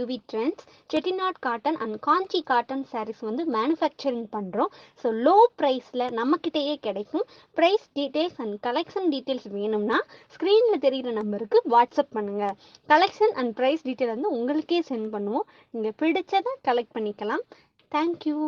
UV Trendz, Chettinad Cotten and Kanchi Cotton sarees வந்து manufacturing பண்றோம். So low priceல நம்மக்கிட்டேயே கிடைக்கும். Price details and collection details வேணும்னா ஸ்க்ரீன்ல தெரியுற நம்பருக்கு வாட்ஸ்அப் பண்ணுங்க. கலெக்ஷன் அண்ட் ப்ரைஸ் டீட்டெயில் வந்து உங்களுக்கே சென்ட் பண்ணுவோம். நீங்கள் பிடிச்சதை கலெக்ட் பண்ணிக்கலாம். தேங்க்யூ.